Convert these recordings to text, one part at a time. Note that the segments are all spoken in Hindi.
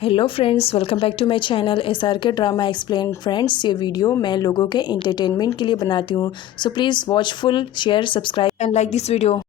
Hello friends, welcome back to my channel SRK drama explain. Friends, ये वीडियो मैं लोगों के एंटरटेनमेंट के लिए बनाती हूँ, so please watch full, share, subscribe and like this video.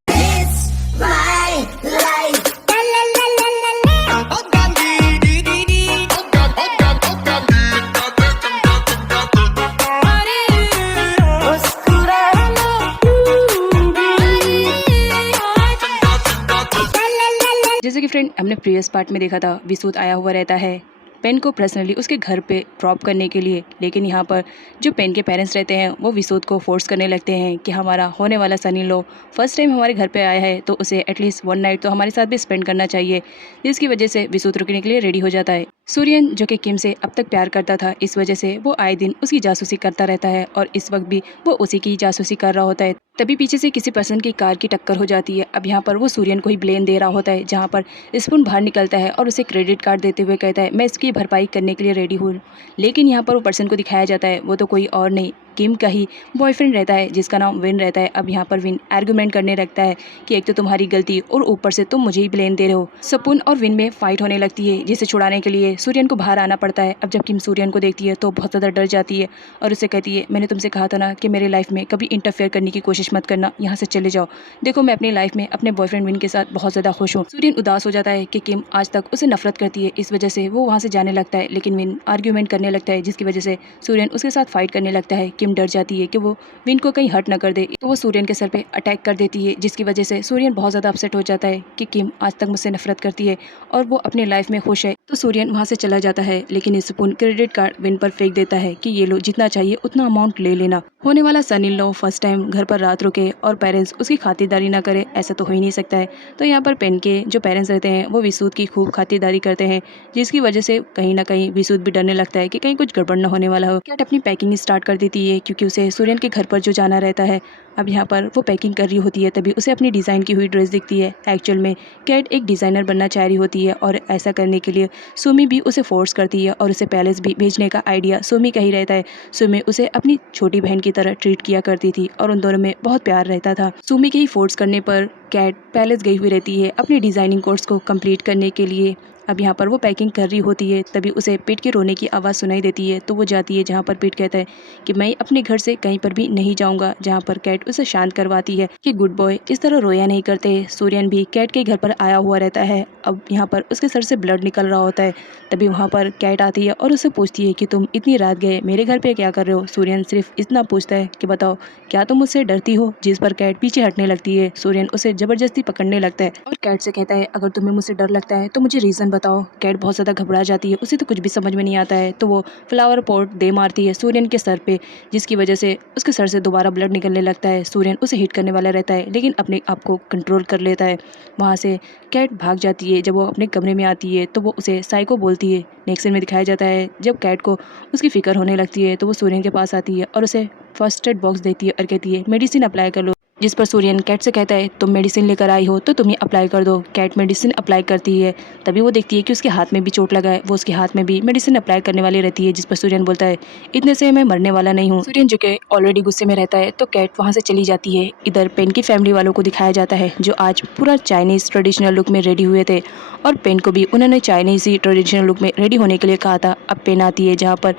जैसे कि फ्रेंड हमने प्रीवियस पार्ट में देखा था, विसूत आया हुआ रहता है पेन को पर्सनली उसके घर पे ड्रॉप करने के लिए। लेकिन यहाँ पर जो पेन के पेरेंट्स रहते हैं वो विसूत को फोर्स करने लगते हैं कि हमारा होने वाला सन इन लॉ फर्स्ट टाइम हमारे घर पे आया है तो उसे एटलीस्ट 1 नाइट तो हमारे साथ भी स्पेंड करना चाहिए, जिसकी वजह से विसूत रुकने के लिए रेडी हो जाता है। सूर्यन जो कि किम से अब तक प्यार करता था, इस वजह से वो आए दिन उसकी जासूसी करता रहता है और इस वक्त भी वो उसी की जासूसी कर रहा होता है। तभी पीछे से किसी पर्सन की कार की टक्कर हो जाती है। अब यहाँ पर वो सूर्यन को ही ब्लेम दे रहा होता है, जहाँ पर स्पून बाहर निकलता है और उसे क्रेडिट कार्ड देते हुए कहता है मैं इसकी भरपाई करने के लिए रेडी हूँ। लेकिन यहाँ पर वो पर्सन को दिखाया जाता है वो तो कोई और नहीं, किम का ही बॉयफ्रेंड रहता है जिसका नाम विन रहता है। अब यहाँ पर विन आर्गुमेंट करने लगता है कि एक तो तुम्हारी गलती और ऊपर से तुम मुझे ही ब्लेम दे रहे हो। सपून और विन में फाइट होने लगती है, जिसे छुड़ाने के लिए सूर्यन को बाहर आना पड़ता है। अब जब किम सूर्यन को देखती है तो बहुत ज़्यादा डर जाती है और उसे कहती है मैंने तुमसे कहा था ना कि मेरे लाइफ में कभी इंटरफेयर करने की कोशिश मत करना, यहाँ से चले जाओ। देखो मैं अपनी लाइफ में अपने बॉयफ्रेंड विन के साथ बहुत ज़्यादा खुश हूँ। सूर्यन उदास हो जाता है कि किम आज तक उसे नफरत करती है, इस वजह से वो वहाँ से जाने लगता है। लेकिन विन आर्ग्यूमेंट करने लगता है जिसकी वजह से सूर्यन उसके साथ फाइट करने लगता है। किम डर जाती है कि वो विन को कहीं हर्ट न कर दे, तो वो सूर्यन के सर पे अटैक कर देती है, जिसकी वजह से सूर्यन बहुत ज़्यादा अपसेट हो जाता है कि किम आज तक मुझसे नफरत करती है और वो अपने लाइफ में खुश है। तो सूर्यन वहाँ से चला जाता है, लेकिन स्पून क्रेडिट कार्ड विन पर फेंक देता है कि ये लो जितना चाहिए उतना अमाउंट ले लेना। होने वाला सन इन लॉ फर्स्ट टाइम घर पर रात रुके और पेरेंट्स उसकी खातिरदारी ना करे, ऐसा तो हो ही नहीं सकता है। तो यहाँ पर पेन के जो पेरेंट्स रहते हैं वो विसूत की खूब खातिरदारी करते हैं, जिसकी वजह से कहीं ना कहीं विसूत भी डरने लगता है कि कहीं कुछ गड़बड़ न होने वाला हो। कैट अपनी पैकिंग स्टार्ट कर देती है क्योंकि उसे सूर्यन के घर पर जो जाना रहता है। अब यहाँ पर वो पैकिंग कर रही होती है, तभी उसे अपनी डिज़ाइन की हुई ड्रेस दिखती है। एक्चुअल में कैट एक डिज़ाइनर बनना चाह रही होती है और ऐसा करने के लिए सुमी भी उसे फोर्स करती है और उसे पैलेस भी भेजने का आइडिया सुमी का ही रहता है। सुमी उसे अपनी छोटी बहन की तरह ट्रीट किया करती थी और उन दोनों में बहुत प्यार रहता था। सुमी के ही फोर्स करने पर कैट पैलेस गई हुई रहती है अपनी डिज़ाइनिंग कोर्स को कंप्लीट करने के लिए। अब यहाँ पर वो पैकिंग कर रही होती है, तभी उसे पीट के रोने की आवाज़ सुनाई देती है। तो वो जाती है जहाँ पर पीट कहता है कि मैं अपने घर से कहीं पर भी नहीं जाऊँगा, जहाँ पर कैट उसे शांत करवाती है कि गुड बॉय इस तरह रोया नहीं करते। सूर्यन भी कैट के घर पर आया हुआ रहता है। अब यहाँ पर उसके सर से ब्लड निकल रहा होता है, तभी वहाँ पर कैट आती है और उससे पूछती है कि तुम इतनी रात गए मेरे घर पर क्या कर रहे हो। सूर्यन सिर्फ इतना पूछता है कि बताओ क्या तुम मुझसे डरती हो, जिस पर कैट पीछे हटने लगती है। सूर्यन उसे जबरदस्ती पकड़ने लगता है और कैट से कहता है अगर तुम्हें मुझसे डर लगता है तो मुझे रीज़न बताओ। कैट बहुत ज़्यादा घबरा जाती है, उसे तो कुछ भी समझ में नहीं आता है, तो वो फ्लावर पॉट दे मारती है सूर्यन के सर पे, जिसकी वजह से उसके सर से दोबारा ब्लड निकलने लगता है। सूर्यन उसे हिट करने वाला रहता है लेकिन अपने आप को कंट्रोल कर लेता है। वहाँ से कैट भाग जाती है। जब वो अपने कमरे में आती है तो वो उसे साइको बोलती है। नेक्स्ट सीन में दिखाया जाता है जब कैट को उसकी फिक्र होने लगती है तो वो सूर्यन के पास आती है और उसे फर्स्ट एड बॉक्स देती है और कहती है मेडिसिन अप्लाई कर लो, जिस पर सूर्यन कैट से कहता है तुम मेडिसिन लेकर आई हो तो तुम ही अप्लाई कर दो। कैट मेडिसिन अप्लाई करती है, तभी वो देखती है कि उसके हाथ में भी चोट लगा है। वो उसके हाथ में भी मेडिसिन अप्लाई करने वाली रहती है, जिस पर सूर्यन बोलता है इतने से मैं मरने वाला नहीं हूँ। सूर्यन जो कि ऑलरेडी गुस्से में रहता है तो कैट वहाँ से चली जाती है। इधर पेन की फैमिली वालों को दिखाया जाता है जो आज पूरा चाइनीज़ ट्रेडिशनल लुक में रेडी हुए थे और पेन को भी उन्होंने चाइनीज़ ही ट्रेडिशनल लुक में रेडी होने के लिए कहा था। अब पेन आती है जहाँ पर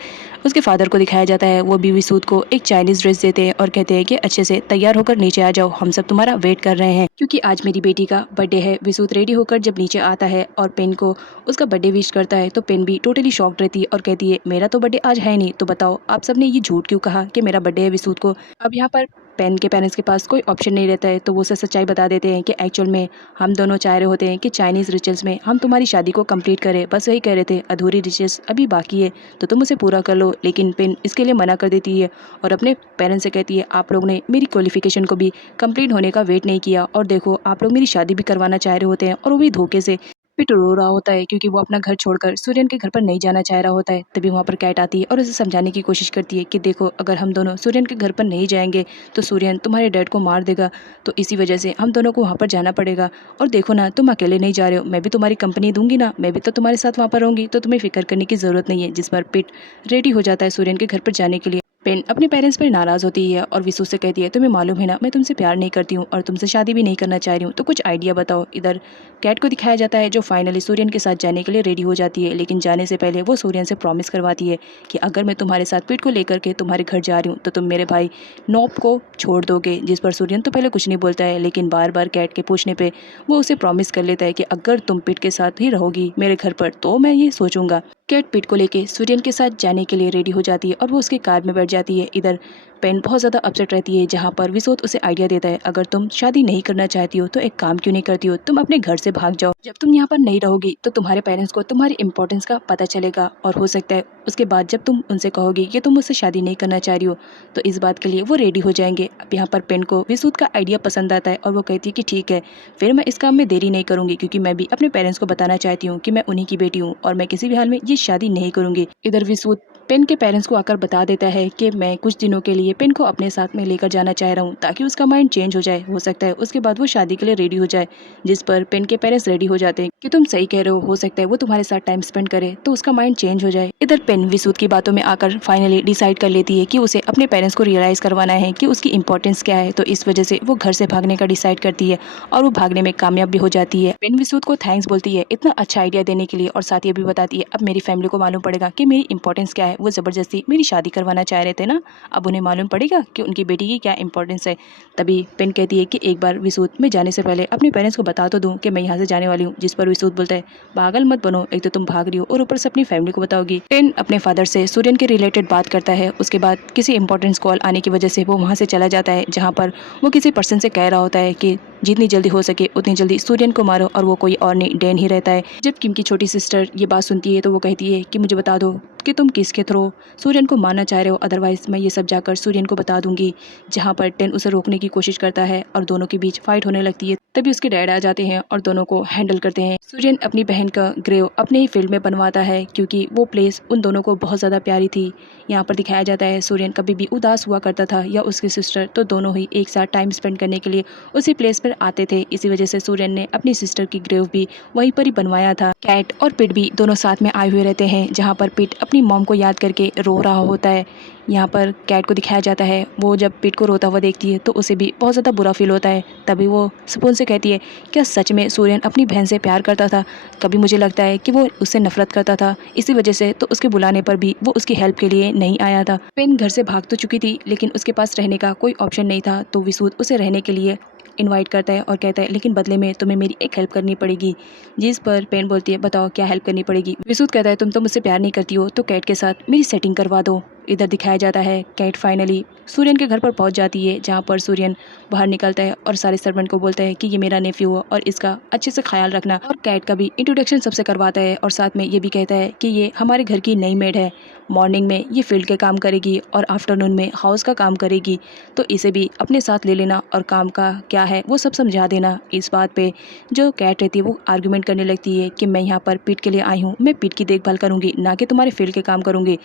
उसके फादर को दिखाया जाता है, वो भी विसूत को एक चाइनीज़ ड्रेस देते हैं और कहते हैं कि अच्छे से तैयार होकर नीचे आ जाओ, हम सब तुम्हारा वेट कर रहे हैं क्योंकि आज मेरी बेटी का बर्थडे है। विसूत रेडी होकर जब नीचे आता है और पेन को उसका बर्थडे विश करता है तो पेन भी टोटली शॉक्ड रहती है और कहती है मेरा तो बर्थडे आज है नहीं, तो बताओ आप सबने ये झूठ क्यों कहा कि मेरा बर्थडे है विसूत को। अब यहाँ पर पेन के पेरेंट्स के पास कोई ऑप्शन नहीं रहता है, तो वो उसे सच्चाई बता देते हैं कि एक्चुअल में हम दोनों चाह रहे होते हैं कि चाइनीज़ रिचुअल्स में हम तुम्हारी शादी को कंप्लीट करें, बस वही कह रहे थे, अधूरी रिचुअल्स अभी बाकी है तो तुम उसे पूरा कर लो। लेकिन पेन इसके लिए मना कर देती है और अपने पेरेंट्स से कहती है आप लोग ने मेरी क्वालिफिकेशन को भी कंप्लीट होने का वेट नहीं किया और देखो आप लोग मेरी शादी भी करवाना चाह रहे होते हैं, और वो भी धोखे से। पिट रो रहा होता है क्योंकि वो अपना घर छोड़कर सूर्यन के घर पर नहीं जाना चाह रहा होता है। तभी वहाँ पर कैट आती है और उसे समझाने की कोशिश करती है कि देखो अगर हम दोनों सूर्यन के घर पर नहीं जाएंगे तो सूर्यन तुम्हारे डैड को मार देगा, तो इसी वजह से हम दोनों को वहाँ पर जाना पड़ेगा। और देखो ना तुम अकेले नहीं जा रहे हो, मैं भी तुम्हारी कंपनी दूंगी ना, मैं भी तो तुम्हारे साथ वहाँ पर रहूँगी, तो तुम्हें फिक्र करने की ज़रूरत नहीं है। जिस पर पिट रेडी हो जाता है सूर्यन के घर पर जाने के लिए। पेन अपने पेरेंट्स पर नाराज़ होती है और विसु से कहती है, तुम्हें मालूम है ना, मैं तुमसे प्यार नहीं करती हूँ और तुमसे शादी भी नहीं करना चाह रही हूँ, तो कुछ आइडिया बताओ। इधर कैट को दिखाया जाता है जो फाइनली सूर्यन के साथ जाने के लिए रेडी हो जाती है, लेकिन जाने से पहले वो सूर्यन से प्रॉमिस करवाती है कि अगर मैं तुम्हारे साथ पीठ को लेकर के तुम्हारे घर जा रही हूँ तो तुम मेरे भाई नॉब को छोड़ दोगे। जिस पर सूर्यन तो पहले कुछ नहीं बोलता है, लेकिन बार बार कैट के पूछने पर वो उसे प्रॉमिस कर लेता है कि अगर तुम पीठ के साथ ही रहोगी मेरे घर पर तो मैं ये सोचूंगा। कैट पीठ को लेके सूर्यन के साथ जाने के लिए रेडी हो जाती है और वो उसकी कार में बैठ जाती है। इधर पेन बहुत ज़्यादा अपसेट रहती है, जहाँ पर विसोत उसे आइडिया देता है, अगर तुम शादी नहीं करना चाहती हो तो एक काम क्यों नहीं करती हो, तुम अपने घर से भाग जाओ। जब तुम यहाँ पर नहीं रहोगी तो तुम्हारे पेरेंट्स को तुम्हारी इंपॉर्टेंस का पता चलेगा और हो सकता है उसके बाद जब तुम उनसे कहोगी कि तुम मुझसे शादी नहीं करना चाह रही हो तो इस बात के लिए वो रेडी हो जाएंगे। अब यहाँ पर पेन को विसूत का आइडिया पसंद आता है और वो कहती है कि ठीक है, फिर मैं इस काम में देरी नहीं करूँगी, क्योंकि मैं भी अपने पेरेंट्स को बताना चाहती हूँ कि मैं उन्हीं की बेटी हूँ और मैं किसी भी हाल में ये शादी नहीं करूँगी। इधर विसूत पेन के पेरेंट्स को आकर बता देता है कि मैं कुछ दिनों के लिए पेन को अपने साथ में लेकर जाना चाह रहा हूँ ताकि उसका माइंड चेंज हो जाए, हो सकता है उसके बाद वो शादी के लिए रेडी हो जाए। जिस पर पेन के पेरेंट्स रेडी हो जाते हैं कि तुम सही कह रहे हो सकता है वो तुम्हारे साथ टाइम स्पेंड करे तो उसका माइंड चेंज हो जाए। इधर पेन विसूत की बातों में आकर फाइनली डिसाइड कर लेती है कि उसे अपने पेरेंट्स को रियलाइज करवाना है कि उसकी इंपॉर्टेंस क्या है, तो इस वजह से वो घर से भागने का डिसाइड करती है और वो भागने में कामयाब भी हो जाती है। पेन विसूत को थैंक्स बोलती है इतना अच्छा आइडिया देने के लिए और साथ ही भी बताती है अब मेरी फैमिली को मालूम पड़ेगा कि मेरी इंपॉर्टेंस क्या है, वो ज़बरदस्ती मेरी शादी करवाना चाह रहे थे ना, अब उन्हें मालूम पड़ेगा कि उनकी बेटी की क्या इंपॉर्टेंस है। तभी पेन कहती है कि एक बार विसूत मैं जाने से पहले अपने पेरेंट्स को बता तो दूं कि मैं यहाँ से जाने वाली हूँ। जिस पर विसूत बोलता है पागल मत बनो, एक तो तुम भाग रही हो और ऊपर से अपनी फैमिली को बताओगी। पेन अपने फादर से सूर्यन के रिलेटेड बात करता है, उसके बाद किसी इंपॉर्टेंस कॉल आने की वजह से वो वहाँ से चला जाता है, जहाँ पर वो किसी पर्सन से कह रहा होता है कि जितनी जल्दी हो सके उतनी जल्दी सूर्यन को मारो, और वो कोई और नहीं डैन ही रहता है। जब किम की छोटी सिस्टर ये बात सुनती है तो वो कहती है कि मुझे बता दो कि तुम किसके थ्रू सूर्यन को मारना चाह रहे हो, अदरवाइज मैं ये सब जाकर सूर्यन को बता दूंगी। जहाँ पर टेन उसे रोकने की कोशिश करता है और दोनों के बीच फाइट होने लगती है। तभी उसके डैड आ जाते हैं और दोनों को हैंडल करते हैं। सूर्यन अपनी बहन का ग्रेव अपने ही फील्ड में बनवाता है क्योंकि वो प्लेस उन दोनों को बहुत ज़्यादा प्यारी थी। यहाँ पर दिखाया जाता है सूर्यन कभी भी उदास हुआ करता था या उसकी सिस्टर, तो दोनों ही एक साथ टाइम स्पेंड करने के लिए उसी प्लेस पर आते थे। इसी वजह से सूर्यन ने अपनी सिस्टर की ग्रेव भी वहीं पर ही बनवाया था। कैट और पिट भी दोनों साथ में आए हुए रहते हैं, जहाँ पर पिट अपनी मॉम को याद करके रो रहा होता है। यहाँ पर कैट को दिखाया जाता है वो जब पिट को रोता हुआ देखती है तो उसे भी बहुत ज़्यादा बुरा फील होता है। तभी वो सुकून से कहती है क्या सच में सूर्यन अपनी बहन से प्यार करता था? कभी मुझे लगता है कि वो उससे नफरत करता था, इसी वजह से तो उसके बुलाने पर भी वो उसकी हेल्प के लिए नहीं आया था। पेन घर से भाग तो चुकी थी लेकिन उसके पास रहने का कोई ऑप्शन नहीं था, तो विसूत उसे रहने के लिए इनवाइट करता है और कहता है लेकिन बदले में तुम्हें मेरी एक हेल्प करनी पड़ेगी। जिस पर पेन बोलती है बताओ क्या हेल्प करनी पड़ेगी। विसूत कहता है तुम तो मुझसे प्यार नहीं करती हो तो कैट के साथ मेरी सेटिंग करवा दो। इधर दिखाया जाता है कैट फाइनली सूर्यन के घर पर पहुंच जाती है, जहां पर सूर्यन बाहर निकलता है और सारे सर्वेंट को बोलता है कि ये मेरा नेफ्यू है और इसका अच्छे से ख्याल रखना, और कैट का भी इंट्रोडक्शन सबसे करवाता है और साथ में ये भी कहता है कि ये हमारे घर की नई मेड है, मॉर्निंग में ये फील्ड के काम करेगी और आफ्टरनून में हाउस का काम करेगी, तो इसे भी अपने साथ ले लेना और काम का क्या है वो सब समझा देना। इस बात पे जो कैट रहती है वो आर्गूमेंट करने लगती है कि मैं यहाँ पर पीठ के लिए आई हूँ, मैं पीठ की देखभाल करूँगी ना कि तुम्हारे फील्ड के काम करूँगी,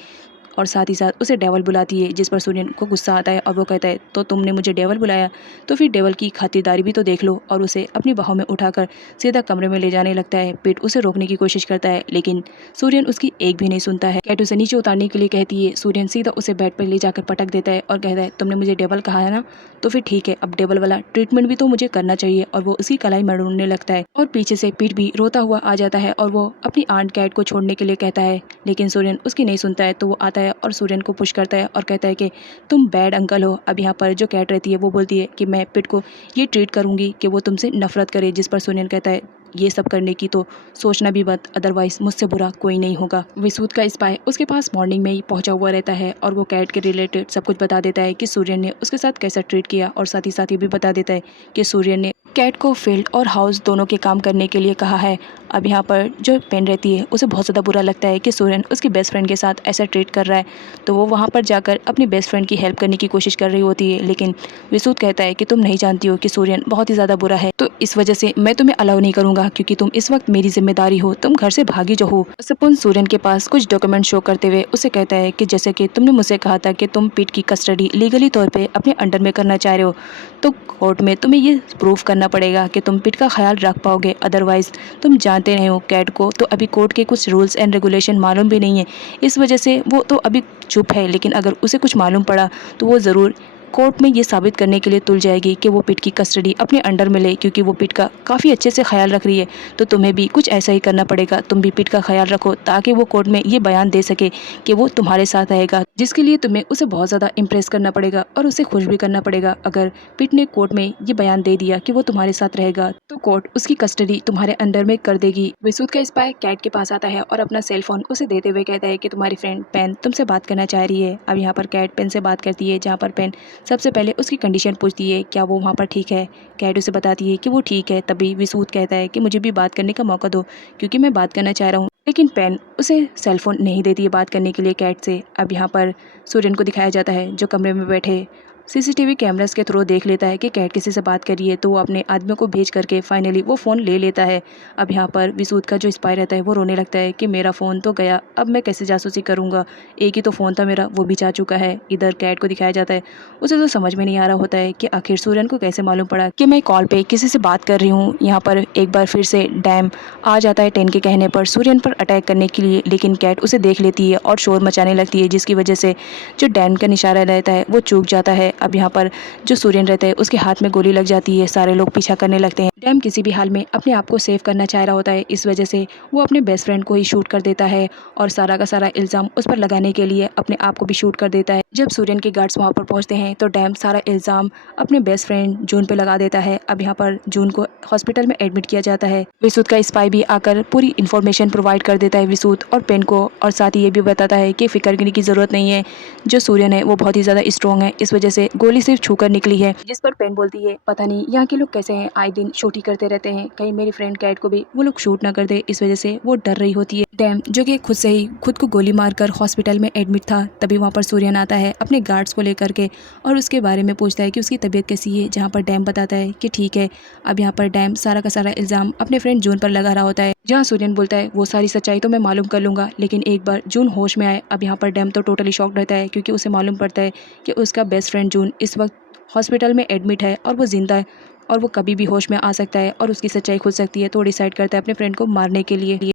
और साथ ही साथ उसे डेवल बुलाती है। जिस पर सूर्यन को गुस्सा आता है और वो कहता है तो तुमने मुझे डेवल बुलाया तो फिर डेवल की खातिरदारी भी तो देख लो, और उसे अपनी बाहों में उठाकर सीधा कमरे में ले जाने लगता है। पीठ उसे रोकने की कोशिश करता है लेकिन सूर्यन उसकी एक भी नहीं सुनता है। कैट उसे नीचे उतारने के लिए कहती है, सूर्यन सीधा उसे बेड पर ले जाकर पटक देता है और कहता है तुमने मुझे डेवल कहा है ना, तो फिर ठीक है, अब डेवल वाला ट्रीटमेंट भी तो मुझे करना चाहिए, और वो उसकी कलाई मरोड़ने लगता है। और पीछे से पीठ भी रोता हुआ आ जाता है और वो अपनी आंट कैट को छोड़ने के लिए कहता है, लेकिन सूर्यन उसकी नहीं सुनता है। तो वो आता है और सूर्यन को पुश करता है और कहता है कि तुम बैड अंकल हो। अब यहाँ पर जो कैट रहती है वो बोलती है कि मैं पिट को ये ट्रीट करूँगी कि वो तुमसे नफरत करे, जिस पर सूर्यन कहता है ये सब करने की तो सोचना भी मत, अदरवाइज मुझसे बुरा कोई नहीं होगा। विसूत का स्पाई उसके पास मॉर्निंग में ही पहुंचा हुआ रहता है और वो कैट के रिलेटेड सब कुछ बता देता है कि सूर्यन ने उसके साथ कैसा ट्रीट किया, और साथ ही ये भी बता देता है कि सूर्यन ने कैट को फील्ड और हाउस दोनों के काम करने के लिए कहा है। अब यहाँ पर जो पेन रहती है उसे बहुत ज़्यादा बुरा लगता है कि सूर्यन उसकी बेस्ट फ्रेंड के साथ ऐसा ट्रीट कर रहा है, तो वो वहाँ पर जाकर अपनी बेस्ट फ्रेंड की हेल्प करने की कोशिश कर रही होती है। लेकिन विसूत कहता है कि तुम नहीं जानती हो कि सूर्यन बहुत ही ज़्यादा बुरा है, तो इस वजह से मैं तुम्हें अलाउ नहीं करूँगा क्योंकि तुम इस वक्त मेरी जिम्मेदारी हो, तुम घर से भागी जो हो। सपुन सूर्यन के पास कुछ डॉक्यूमेंट शो करते हुए उसे कहता है कि जैसे कि तुमने मुझसे कहा था कि तुम पीठ की कस्टडी लीगली तौर पे अपने अंडर में करना चाह रहे हो, तो कोर्ट में तुम्हें ये प्रूफ करना पड़ेगा कि तुम पीठ का ख्याल रख पाओगे, अदरवाइज तुम जान जानते रहे हो कैट को तो अभी कोर्ट के कुछ रूल्स एंड रेगुलेशन मालूम भी नहीं है, इस वजह से वो तो अभी चुप है। लेकिन अगर उसे कुछ मालूम पड़ा तो वो ज़रूर कोर्ट में ये साबित करने के लिए तुल जाएगी कि वो पिट की कस्टडी अपने अंडर में ले, क्योंकि वो पिट का काफ़ी अच्छे से ख्याल रख रही है। तो तुम्हें भी कुछ ऐसा ही करना पड़ेगा, तुम भी पिट का ख्याल रखो ताकि वो कोर्ट में ये बयान दे सके कि वो तुम्हारे साथ रहेगा, जिसके लिए तुम्हें उसे बहुत ज़्यादा इम्प्रेस करना पड़ेगा और उसे खुश भी करना पड़ेगा। अगर पिट ने कोर्ट में ये बयान दे दिया कि वो तुम्हारे साथ रहेगा तो कोर्ट उसकी कस्टडी तुम्हारे अंडर में कर देगी। विसूद का स्पाई कैट के पास आता है और अपना सेल फोन उसे देते हुए कहता है कि तुम्हारी फ्रेंड पेन तुमसे बात करना चाह रही है। अब यहाँ पर कैट पेन से बात करती है, जहाँ पर पेन सबसे पहले उसकी कंडीशन पूछती है क्या वो वहाँ पर ठीक है। कैट उसे बताती है कि वो ठीक है। तभी विसूद कहता है कि मुझे भी बात करने का मौका दो क्योंकि मैं बात करना चाह रहा हूँ। लेकिन पेन उसे सेलफोन नहीं देती है बात करने के लिए कैट से। अब यहाँ पर सूर्यन को दिखाया जाता है जो कमरे में बैठे सीसीटीवी कैमरास के थ्रू देख लेता है कि कैट किसी से बात कर रही है, तो वो अपने आदमियों को भेज करके फाइनली वो फ़ोन ले लेता है। अब यहाँ पर विसूद का जो स्पाई रहता है वो रोने लगता है कि मेरा फ़ोन तो गया, अब मैं कैसे जासूसी करूँगा, एक ही तो फ़ोन था मेरा, वो भी जा चुका है। इधर कैट को दिखाया जाता है, उसे तो समझ में नहीं आ रहा होता है कि आखिर सूर्यन को कैसे मालूम पड़ा कि मैं कॉल पे किसी से बात कर रही हूँ। यहाँ पर एक बार फिर से डैम आ जाता है टेन के कहने पर सूर्यन पर अटैक करने के लिए, लेकिन कैट उसे देख लेती है और शोर मचाने लगती है, जिसकी वजह से जो डैम का निशाना रहता है वो चूक जाता है। अब यहाँ पर जो सूर्यन रहता है उसके हाथ में गोली लग जाती है, सारे लोग पीछा करने लगते हैं। डैम किसी भी हाल में अपने आप को सेव करना चाह रहा होता है, इस वजह से वो अपने बेस्ट फ्रेंड को ही शूट कर देता है और सारा का सारा इल्ज़ाम उस पर लगाने के लिए अपने आप को भी शूट कर देता है। जब सूर्यन के गार्ड्स वहाँ पर पहुँचते हैं तो डैम सारा इल्ज़ाम अपने बेस्ट फ्रेंड जून पे लगा देता है। अब यहाँ पर जून को हॉस्पिटल में एडमिट किया जाता है। विसूद का स्पाई भी आकर पूरी इन्फॉर्मेशन प्रोवाइड कर देता है विसूद और पेन को, और साथ ही ये भी बताता है कि फिक्र करने की ज़रूरत नहीं है, जो सूर्यन है वो बहुत ही ज़्यादा स्ट्रॉन्ग है, इस वजह से गोली सिर्फ छूकर निकली है। जिस पर पेन बोलती है पता नहीं यहाँ के लोग कैसे हैं, आए दिन शूट ही करते रहते हैं, कहीं मेरी फ्रेंड कैट को भी वो लोग शूट ना कर दे, इस वजह से वो डर रही होती है। डैम जो कि खुद से ही खुद को गोली मारकर हॉस्पिटल में एडमिट था, तभी वहाँ पर सूर्यन आता है अपने गार्ड्स को लेकर के और उसके बारे में पूछता है कि उसकी तबीयत कैसी है, जहाँ पर डैम बताता है कि ठीक है। अब यहाँ पर डैम सारा का सारा इल्ज़ाम अपने फ्रेंड जून पर लगा रहा होता है, जहाँ सूर्यन बोलता है वो सारी सच्चाई तो मैं मालूम कर लूँगा, लेकिन एक बार जून होश में आए। अब यहाँ पर डैम तो टोटली शॉक्ड रहता है क्योंकि उसे मालूम पड़ता है कि उसका बेस्ट फ्रेंड जून इस वक्त हॉस्पिटल में एडमिट है और वो जिंदा है और वो कभी भी होश में आ सकता है और उसकी सच्चाई खुल सकती है, तो डिसाइड करता है अपने फ्रेंड को मारने के लिए।